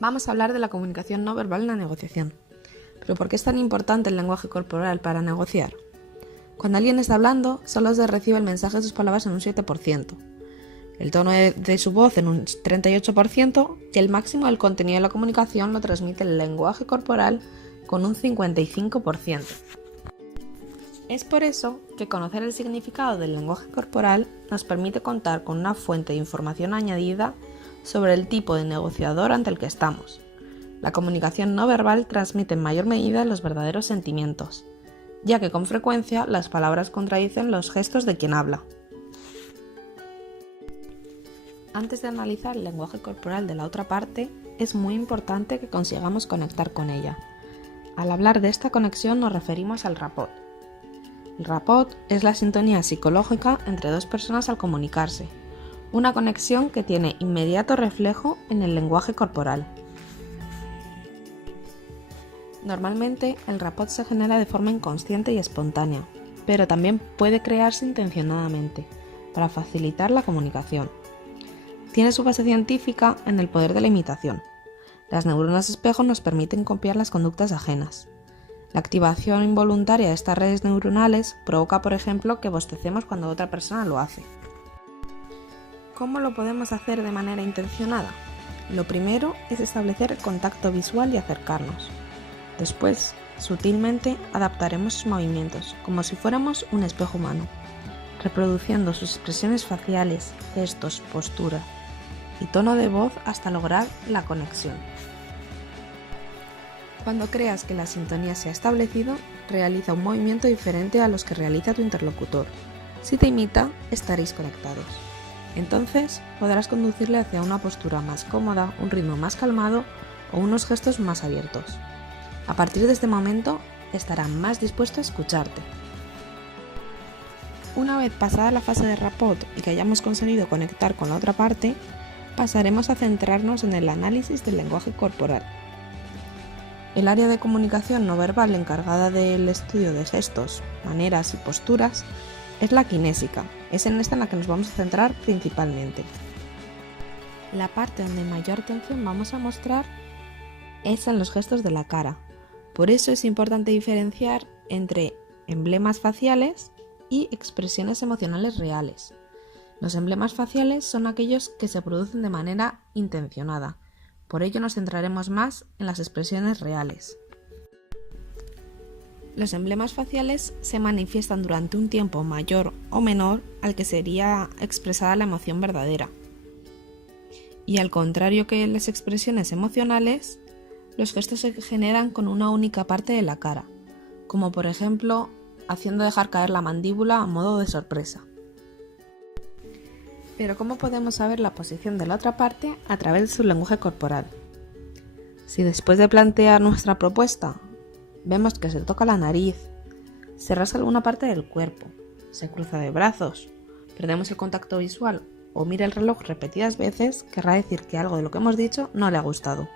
Vamos a hablar de la comunicación no verbal en la negociación. ¿Pero por qué es tan importante el lenguaje corporal para negociar? Cuando alguien está hablando, solo se recibe el mensaje de sus palabras en un 7%, el tono de su voz en un 38% y el máximo del contenido de la comunicación lo transmite el lenguaje corporal con un 55%. Es por eso que conocer el significado del lenguaje corporal nos permite contar con una fuente de información añadida sobre el tipo de negociador ante el que estamos. La comunicación no verbal transmite en mayor medida los verdaderos sentimientos, ya que con frecuencia las palabras contradicen los gestos de quien habla. Antes de analizar el lenguaje corporal de la otra parte, es muy importante que consigamos conectar con ella. Al hablar de esta conexión nos referimos al rapport. El rapport es la sintonía psicológica entre dos personas al comunicarse, una conexión que tiene inmediato reflejo en el lenguaje corporal. Normalmente el rapport se genera de forma inconsciente y espontánea, pero también puede crearse intencionadamente, para facilitar la comunicación. Tiene su base científica en el poder de la imitación. Las neuronas espejo nos permiten copiar las conductas ajenas. La activación involuntaria de estas redes neuronales provoca, por ejemplo, que bostecemos cuando otra persona lo hace. ¿Cómo lo podemos hacer de manera intencionada? Lo primero es establecer el contacto visual y acercarnos. Después, sutilmente adaptaremos sus movimientos, como si fuéramos un espejo humano, reproduciendo sus expresiones faciales, gestos, postura y tono de voz hasta lograr la conexión. Cuando creas que la sintonía se ha establecido, realiza un movimiento diferente a los que realiza tu interlocutor. Si te imita, estaréis conectados. Entonces, podrás conducirle hacia una postura más cómoda, un ritmo más calmado o unos gestos más abiertos. A partir de este momento, estará más dispuesto a escucharte. Una vez pasada la fase de rapport y que hayamos conseguido conectar con la otra parte, pasaremos a centrarnos en el análisis del lenguaje corporal. El área de comunicación no verbal encargada del estudio de gestos, maneras y posturas es la kinésica. Es en esta en la que nos vamos a centrar principalmente. La parte donde mayor atención vamos a mostrar es en los gestos de la cara. Por eso es importante diferenciar entre emblemas faciales y expresiones emocionales reales. Los emblemas faciales son aquellos que se producen de manera intencionada. Por ello nos centraremos más en las expresiones reales. Los emblemas faciales se manifiestan durante un tiempo mayor o menor al que sería expresada la emoción verdadera. Y al contrario que las expresiones emocionales, los gestos se generan con una única parte de la cara, como por ejemplo haciendo dejar caer la mandíbula a modo de sorpresa. Pero ¿cómo podemos saber la posición de la otra parte a través de su lenguaje corporal? Si después de plantear nuestra propuesta vemos que se toca la nariz, se rasga alguna parte del cuerpo, se cruza de brazos, perdemos el contacto visual o mira el reloj repetidas veces, querrá decir que algo de lo que hemos dicho no le ha gustado.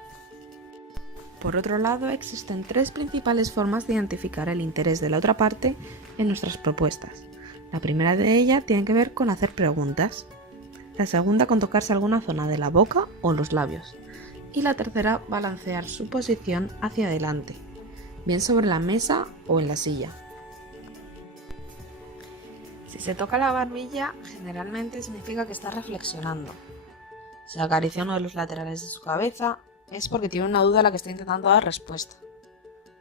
Por otro lado, existen tres principales formas de identificar el interés de la otra parte en nuestras propuestas. La primera de ellas tiene que ver con hacer preguntas. La segunda con tocarse alguna zona de la boca o los labios. Y la tercera, balancear su posición hacia adelante, bien sobre la mesa o en la silla. Si se toca la barbilla, generalmente significa que está reflexionando. Si acaricia uno de los laterales de su cabeza, es porque tiene una duda a la que está intentando dar respuesta.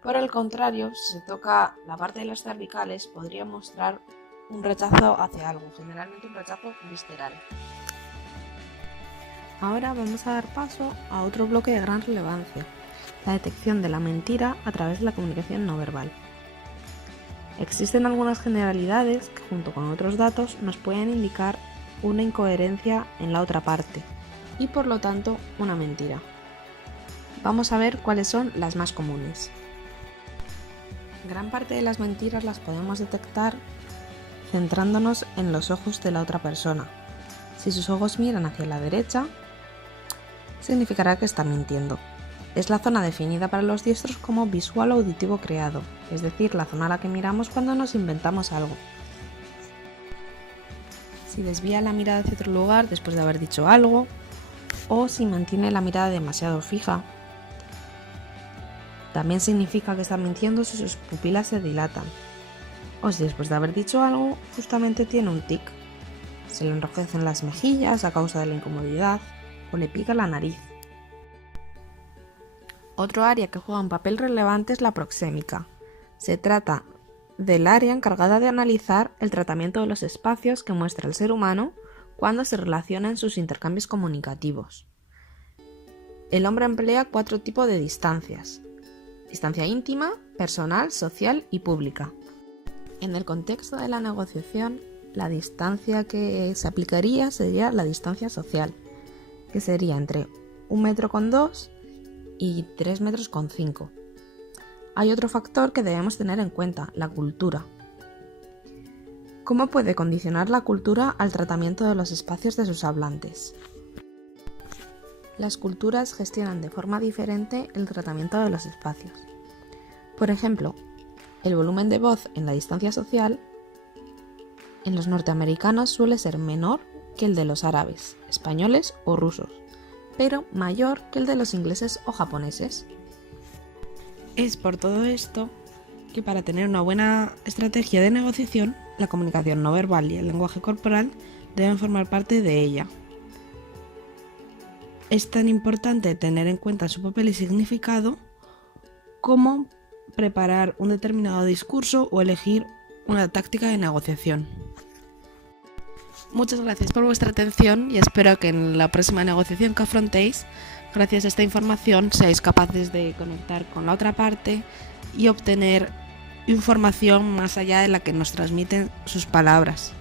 Por el contrario, si se toca la parte de las cervicales, podría mostrar un rechazo hacia algo, generalmente un rechazo visceral. Ahora vamos a dar paso a otro bloque de gran relevancia, la detección de la mentira a través de la comunicación no verbal. Existen algunas generalidades que junto con otros datos nos pueden indicar una incoherencia en la otra parte y por lo tanto una mentira. Vamos a ver cuáles son las más comunes. Gran parte de las mentiras las podemos detectar centrándonos en los ojos de la otra persona. Si sus ojos miran hacia la derecha, significará que está mintiendo. Es la zona definida para los diestros como visual o auditivo creado, es decir, la zona a la que miramos cuando nos inventamos algo. Si desvía la mirada hacia otro lugar después de haber dicho algo, o si mantiene la mirada demasiado fija. También significa que está mintiendo si sus pupilas se dilatan, o si después de haber dicho algo justamente tiene un tic. Se le enrojecen las mejillas a causa de la incomodidad o le pica la nariz. Otro área que juega un papel relevante es la proxémica. Se trata del área encargada de analizar el tratamiento de los espacios que muestra el ser humano cuando se relaciona en sus intercambios comunicativos. El hombre emplea 4 tipos de distancias: distancia íntima, personal, social y pública. En el contexto de la negociación, la distancia que se aplicaría sería la distancia social, que sería entre 1,2 m y 3,5 m. Hay otro factor que debemos tener en cuenta: la cultura. ¿Cómo puede condicionar la cultura al tratamiento de los espacios de sus hablantes? Las culturas gestionan de forma diferente el tratamiento de los espacios. Por ejemplo, el volumen de voz en la distancia social en los norteamericanos suele ser menor que el de los árabes, españoles o rusos, pero mayor que el de los ingleses o japoneses. Es por todo esto que para tener una buena estrategia de negociación, la comunicación no verbal y el lenguaje corporal deben formar parte de ella. Es tan importante tener en cuenta su papel y significado como preparar un determinado discurso o elegir una táctica de negociación. Muchas gracias por vuestra atención y espero que en la próxima negociación que afrontéis, gracias a esta información, seáis capaces de conectar con la otra parte y obtener información más allá de la que nos transmiten sus palabras.